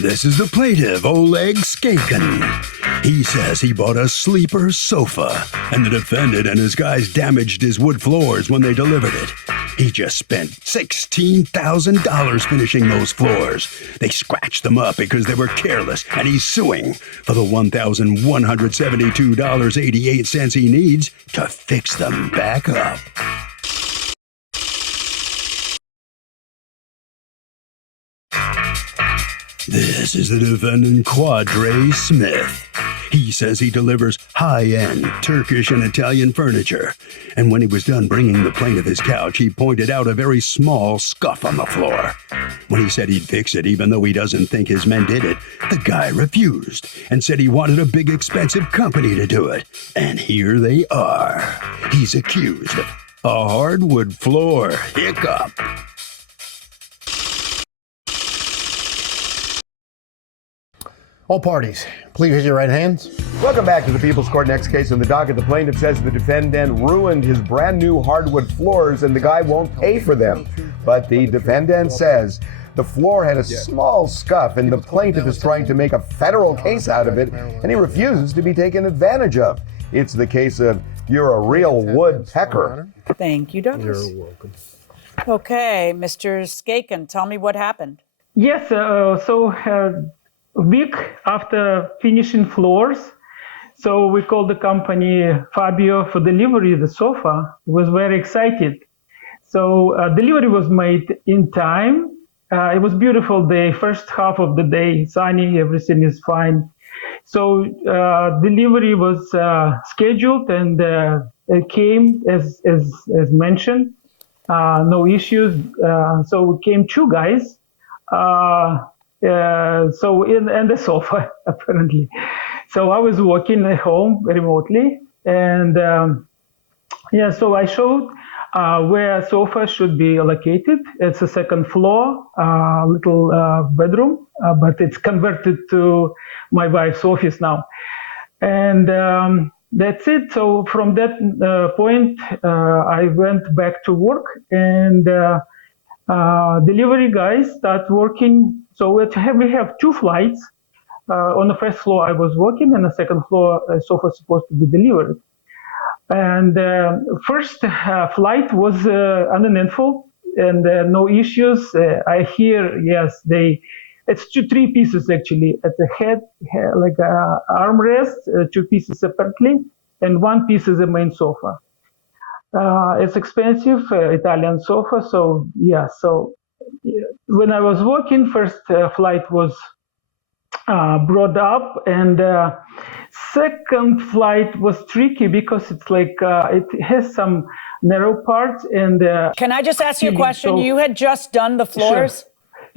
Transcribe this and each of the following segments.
This is the plaintiff, Oleg Skaken. He says he bought a sleeper sofa, and the defendant and his guys damaged his wood floors when they delivered it. He just spent $16,000 finishing those floors. They scratched them up because they were careless, and he's suing for the $1,172.88 he needs to fix them back up. This is the defendant, Quadre Smith. He says he delivers high-end Turkish and Italian furniture. And when he was done bringing the plaintiff his couch, he pointed out a very small scuff on the floor. When he said he'd fix it, even though he doesn't think his men did it, the guy refused and said he wanted a big, expensive company to do it. And here they are. He's accused of a hardwood floor hiccup. All parties, please raise your right hands. Welcome back to the People's Court. Next case on the docket. The plaintiff says the defendant ruined his brand new hardwood floors and the guy won't pay for them. But the defendant says the floor had a small scuff and the plaintiff is trying to make a federal case out of it and he refuses to be taken advantage of. It's the case of you're a real woodpecker. Thank you, Douglas. You're welcome. Okay, Mr. Skaken, tell me what happened. Yes, a week after finishing floors, so we called the company Fabio for delivery of the sofa. Was very excited. So delivery was made in time. It was beautiful day, first half of the day, sunny, everything is fine. So delivery was scheduled and it came as mentioned, no issues. So came two guys. And the sofa, apparently. So I was working at home remotely, and so I showed where sofa should be located. It's a second floor, little bedroom, but it's converted to my wife's office now. And that's it. So from that point, I went back to work, and delivery guys start working. So we have two flights. On the first floor, I was working, and the second floor, sofa was supposed to be delivered. And first flight was uneventful, and no issues. I hear, yes, it's three pieces actually. At the head, like armrest, two pieces separately, and one piece is the main sofa. It's expensive, Italian sofa, so yeah. So when I was working, first flight was brought up, and second flight was tricky because it's like it has some narrow parts. And can I just ask you a question? You had just done the floors?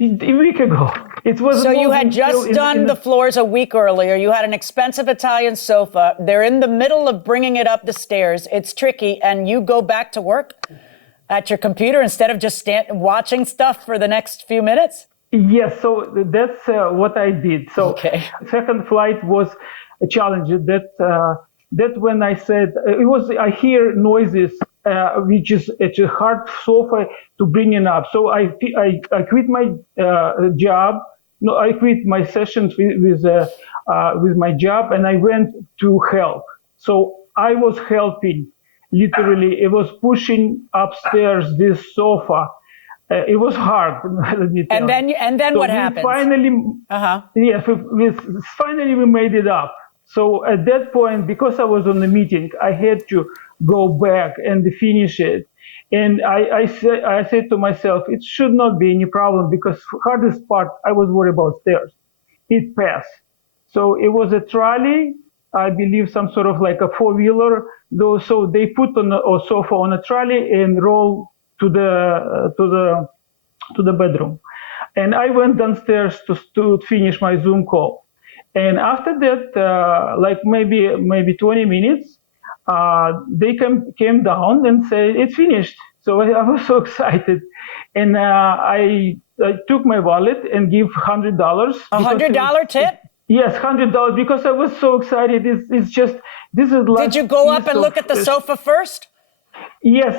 Sure. A week ago. It was so you had just done the floors a week earlier. You had an expensive Italian sofa. They're in the middle of bringing it up the stairs. It's tricky, and you go back to work at your computer instead of just watching stuff for the next few minutes? Yes, so that's what I did. So okay. Second flight was a challenge. That when I said, I hear noises, which is it's a hard sofa to bring it up. So I quit my job. No, I quit my sessions with my job, and I went to help. So I was helping. Literally, it was pushing upstairs this sofa. It was hard. And then so what happened? Finally, finally we made it up. So at that point, because I was on the meeting, I had to go back and finish it. And I said to myself, it should not be any problem, because hardest part, I was worried about stairs. It passed. So it was a trolley, I believe some sort of like a four-wheeler. So they put on a sofa on a trolley and roll to the bedroom. And I went downstairs to finish my Zoom call. And after that, like maybe 20 minutes, they came down and said, it's finished. So I was so excited. And I took my wallet and gave $100. $100 tip? Yes, $100, because I was so excited. It's just, this is like... Did you go up and look at the sofa first? Yes,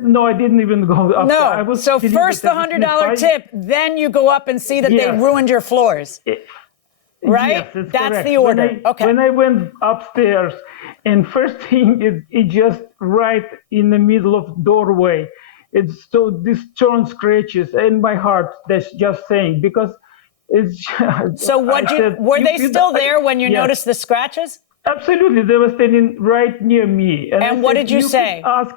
no, I didn't even go up there. I No. was So sitting first the with Smith. $100 tip, then you go up and see that they Yes. ruined your floors. Right? Yes, it's That's correct. the order. Okay. When I went upstairs, and first thing, it just right in the middle of doorway. It's so this turn scratches in my heart. That's just saying because it's. So were they still there when you Yes. noticed the scratches? Absolutely, they were standing right near me. And I what said, did you say? Could ask,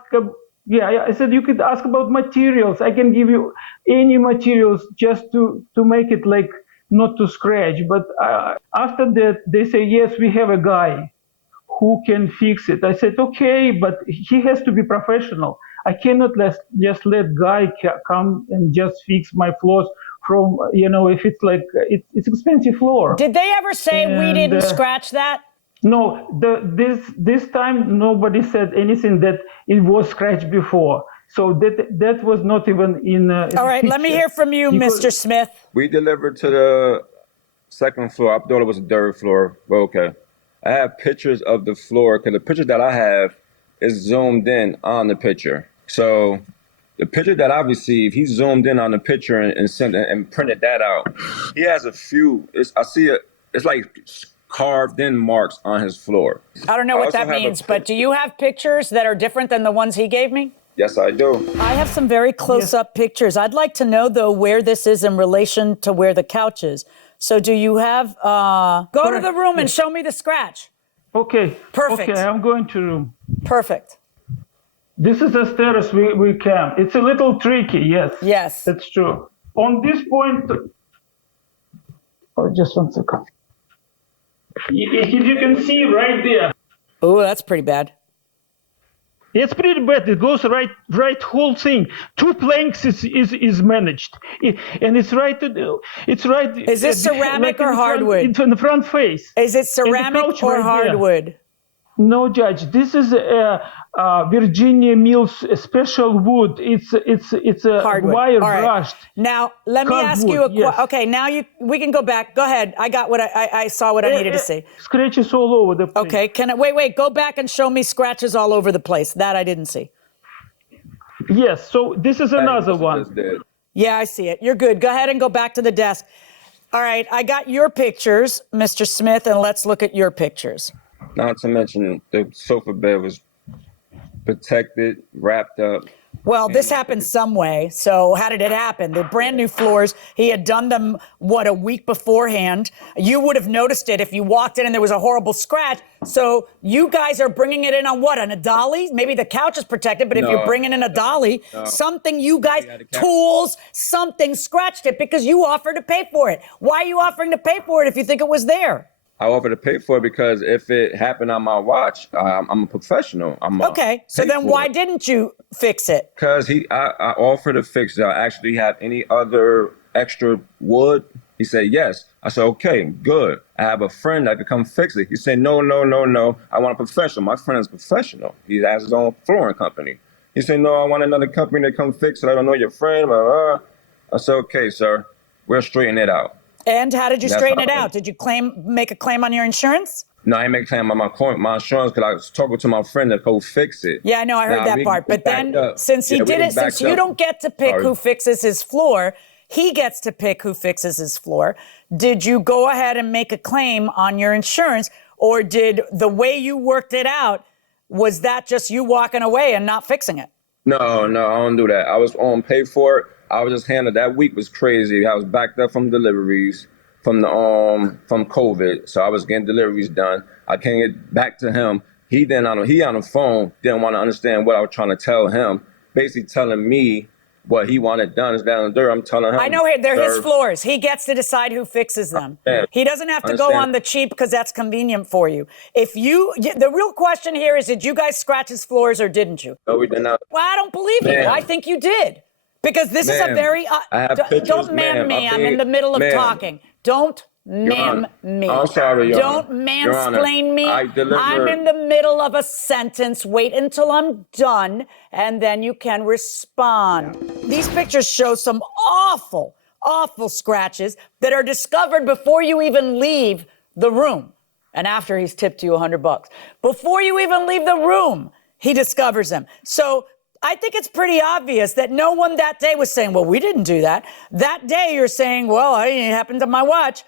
I said you could ask about materials. I can give you any materials just to make it like not to scratch. But after that, they say yes, we have a guy who can fix it. I said okay, but he has to be professional. I cannot just let guy come and just fix my floors from if it's like it's expensive floor. Did they ever say we And, didn't scratch that? No, this time nobody said anything that it was scratched before. So that was not even in. All right, let me hear from you, Mr. Smith. We delivered to the second floor. I thought it was the third floor, but okay. I have pictures of the floor because the picture that I have is zoomed in on the picture. So the picture that I received, he zoomed in on the picture and sent and printed that out. He has a few. I see it. It's like carved in marks on his floor. I don't know what that means, but do you have pictures that are different than the ones he gave me? Yes, I do. I have some very close-up pictures. I'd like to know, though, where this is in relation to where the couch is. So do you have, go to the room and show me the scratch. Okay. Perfect. Okay, I'm going to room. Perfect. This is the stairs we came. It's a little tricky, yes. Yes. That's true. On this point, just 1 second. If you can see right there. Oh, that's pretty bad. It's pretty bad. It goes right whole thing. 2 planks is managed, and it's right. It's right. Is this ceramic or hardwood? It's in the front face. Is it ceramic or hardwood? No, Judge. This is Virginia Mills special wood. It's a Hardwood. wire All right. brushed. Now let me ask you a question. Yes. Okay, now we can go back. Go ahead. I got what I saw what I needed to see. Scratches all over the place. Okay, wait, go back and show me scratches all over the place. That I didn't see. Yes. So this is another one. Yeah, I see it. You're good. Go ahead and go back to the desk. All right, I got your pictures, Mr. Smith, and let's look at your pictures. Not to mention the sofa bed was protected, wrapped up. Well, this happened some way. So how did it happen? The brand new floors, he had done them, a week beforehand. You would have noticed it if you walked in and there was a horrible scratch. So you guys are bringing it in on what, on a dolly? Maybe the couch is protected, but if you're bringing in a dolly, something you guys, tools, something scratched it because you offered to pay for it. Why are you offering to pay for it if you think it was there? I offered to pay for it because if it happened on my watch, I'm a professional. Okay, so then why didn't you fix it? Because I offered to fix it. I actually have any other extra wood? He said, yes. I said, okay, good. I have a friend that could come fix it. He said, no. I want a professional. My friend is professional. He has his own flooring company. He said, no, I want another company to come fix it. I don't know your friend. Blah, blah. I said, okay, sir, we'll straighten it out. And how did you straighten it out? Did you make a claim on your insurance? No, I didn't make a claim on my insurance because I was talking to my friend to go fix it. Yeah, I know, I heard that part. But then since he did it, since you don't get to pick who fixes his floor, he gets to pick who fixes his floor. Did you go ahead and make a claim on your insurance, or did the way you worked it out, was that just you walking away and not fixing it? No, I don't do that. I was on pay for it. I was just handled. That week was crazy. I was backed up from deliveries from COVID, so I was getting deliveries done. I can't get back to him. He on the phone didn't want to understand what I was trying to tell him. Basically telling me what he wanted done is down the dirt. I'm telling him. I know they're his floors. He gets to decide who fixes them. He doesn't have to go on the cheap because that's convenient for you. The real question here is, did you guys scratch his floors or didn't you? No, we did not. Well, I don't believe you. I think you did. Because this is a very, don't ma'am me, I'm in the middle of talking. Don't ma'am me. I'm sorry, Your Don't Honor. mansplain me. I'm in the middle of a sentence. Wait until I'm done, and then you can respond. These pictures show some awful, awful scratches that are discovered before you even leave the room. And after he's tipped you $100. Before you even leave the room, He discovers them. So I think it's pretty obvious that no one that day was saying, well, we didn't do that. That day you're saying, well, it happened to my watch.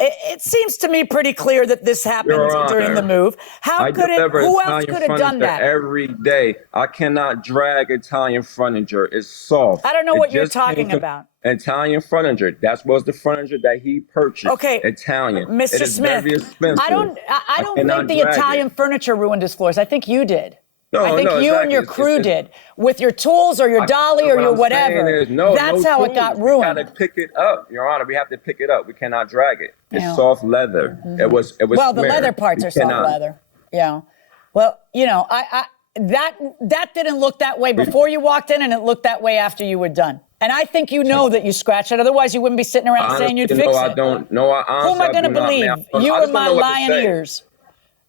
It seems to me pretty clear that this happened during the move. How could it? Who else could have done that? Every day. I cannot drag Italian furniture. It's soft. I don't know what you're talking about. Italian furniture. That was the furniture that he purchased. Okay, Italian. Mr. Smith. Very expensive. I don't think the Italian furniture ruined his floors. I think you did. I think you and your crew did with your tools or your dolly or your whatever. That's how it got ruined. We got to pick it up, Your Honor. We have to pick it up. We cannot drag it. It's soft leather. It was. Well, the leather parts are soft leather. Yeah. Well, that didn't look that way before you walked in, and it looked that way after you were done. And I think you know that you scratched it. Otherwise, you wouldn't be sitting around saying you'd fix it. No, I don't. No, I honestly. Who am I going to believe? You and my lying ears.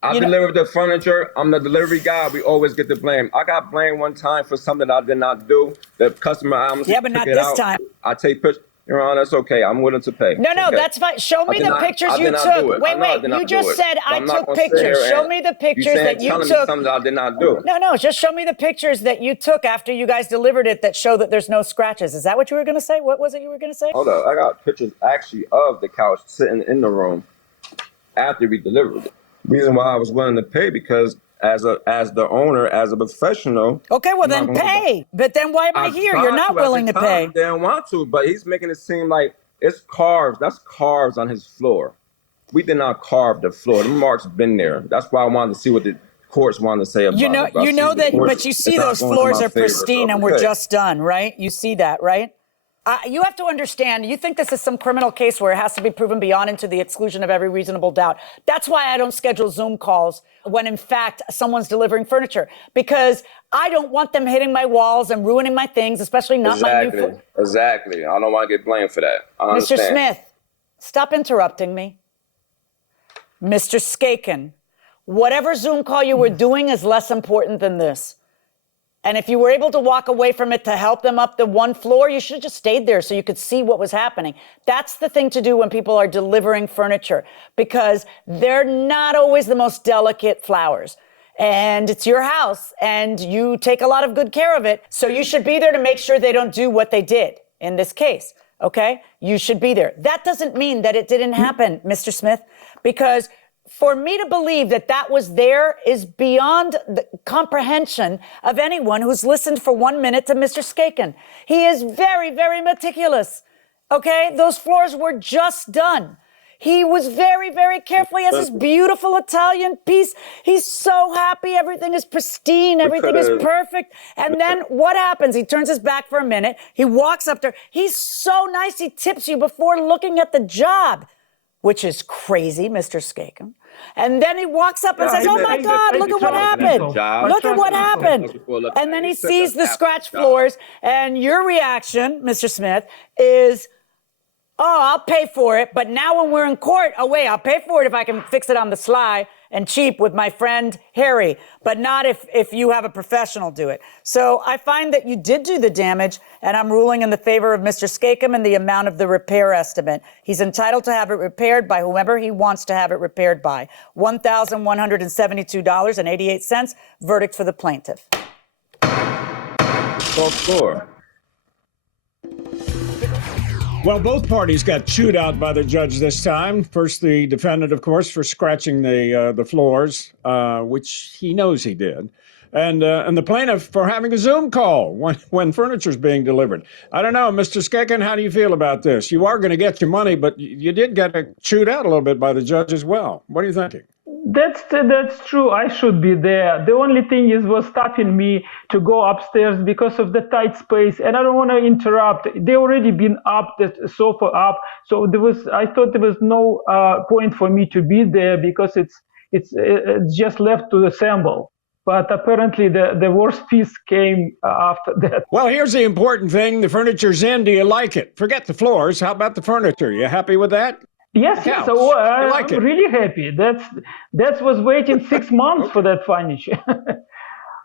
I delivered the furniture. I'm the delivery guy. We always get the blame. I got blamed one time for something I did not do. The customer but not this time. I take pictures. Your Honor, that's okay. I'm willing to pay. No, that's fine. Show me the pictures you took. Wait. You just said I took pictures. Show me the pictures that you took. Something I did not do. No. Just show me the pictures that you took after you guys delivered it that show that there's no scratches. Is that what you were going to say? What was it you were going to say? Hold up. I got pictures actually of the couch sitting in the room after we delivered it. Reason why I was willing to pay because as the owner, as a professional. Okay, well then pay. But then why am I here? You're not willing to pay. They don't want to, but he's making it seem like it's carved. That's carved on his floor. We did not carve the floor. The marks been there. That's why I wanted to see what the courts wanted to say about it. You know that, but you see those floors are pristine and we're just done, right? You see that, right? You have to understand, you think this is some criminal case where it has to be proven beyond and to the exclusion of every reasonable doubt. That's why I don't schedule Zoom calls when, in fact, someone's delivering furniture. Because I don't want them hitting my walls and ruining my things, especially not my new... Exactly. I don't want to get blamed for that. Mr. Smith, stop interrupting me. Mr. Skaken, whatever Zoom call you were doing is less important than this. And if you were able to walk away from it to help them up the one floor, you should have just stayed there so you could see what was happening. That's the thing to do when people are delivering furniture, because they're not always the most delicate flowers. And it's your house, and you take a lot of good care of it. So you should be there to make sure they don't do what they did in this case, okay? You should be there. That doesn't mean that it didn't happen, Mr. Smith, because for me to believe that that was there is beyond the comprehension of anyone who's listened for 1 minute to Mr. Skaken. He is very, very meticulous, okay? Those floors were just done. He was very, very careful. He has this beautiful Italian piece. He's so happy. Everything is pristine. Everything is perfect. And then what happens? He turns his back for a minute. He walks up there. He's so nice. He tips you before looking at the job, which is crazy, Mr. Skaken. And then he walks up and says, oh my God, look at what happened. Look at what happened. And then he sees the scratch floors. And your reaction, Mr. Smith, is, oh, I'll pay for it. But now when we're in court, oh, wait, I'll pay for it if I can fix it on the sly and cheap with my friend Harry, but not if you have a professional do it. So I find that you did do the damage, and I'm ruling in the favor of Mr. Skakem and the amount of the repair estimate. He's entitled to have it repaired by whomever he wants to have it repaired by. $1,172.88. Verdict for the plaintiff. Sure. Well, both parties got chewed out by the judge this time. First, the defendant, of course, for scratching the floors, which he knows he did, and the plaintiff for having a Zoom call when furniture's being delivered. I don't know, Mr. Skaken, how do you feel about this? You are going to get your money, but you did get chewed out a little bit by the judge as well. What are you thinking? That's true. I should be there. The only thing was stopping me to go upstairs because of the tight space, and I don't want to interrupt. They already been up, the sofa up, so I thought there was no point for me to be there because it's just left to assemble. But apparently the worst piece came after that. Well, here's the important thing: the furniture's in. Do you like it? Forget the floors. How about the furniture? You happy with that? Yes, so I'm really happy. That was waiting 6 months for that furniture.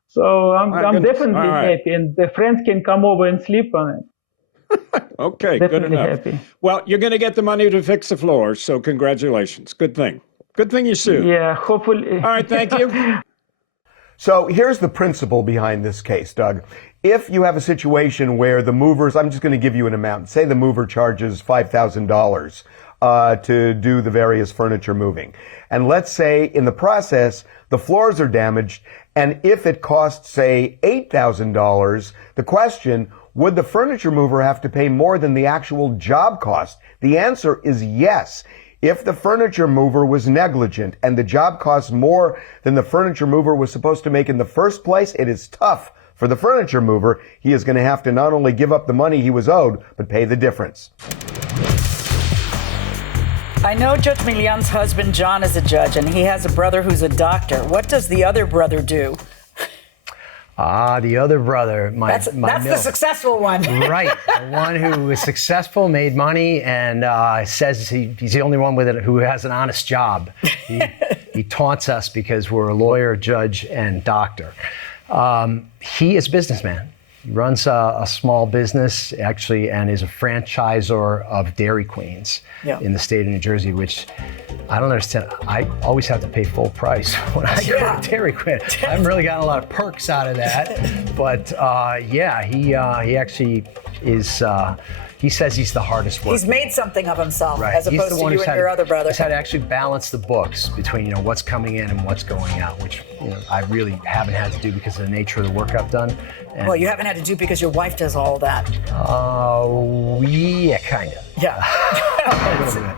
So I'm definitely happy, and the friends can come over and sleep on it. Okay, definitely good enough. Happy. Well, you're going to get the money to fix the floors, so congratulations. Good thing. Good thing you sued. Yeah, hopefully. All right, thank you. So here's the principle behind this case, Doug. If you have a situation where the movers, I'm just going to give you an amount. Say the mover charges $5,000 to do the various furniture moving. And let's say in the process, the floors are damaged. And if it costs, say, $8,000, the question, would the furniture mover have to pay more than the actual job cost? The answer is yes. If the furniture mover was negligent and the job costs more than the furniture mover was supposed to make in the first place, it is tough for the furniture mover. He is going to have to not only give up the money he was owed, but pay the difference. I know Judge Milian's husband, John, is a judge, and he has a brother who's a doctor. What does the other brother do? The other brother, That's the successful one. Right, the one who is successful, made money, and says he's the only one with it who has an honest job. He taunts us because we're a lawyer, judge, and doctor. He is a businessman. He runs a small business, actually, and is a franchisor of Dairy Queens in the state of New Jersey, which I don't understand. I always have to pay full price when I go to Dairy Queen. I haven't really gotten a lot of perks out of that. But he actually is, he says he's the hardest worker. He's made something of himself, right. as opposed to you and your other brother. He's had to actually balance the books between what's coming in and what's going out, which I really haven't had to do because of the nature of the work I've done. And, well, you haven't had to do because your wife does all of that. Yeah, kind of. Yeah. A little bit.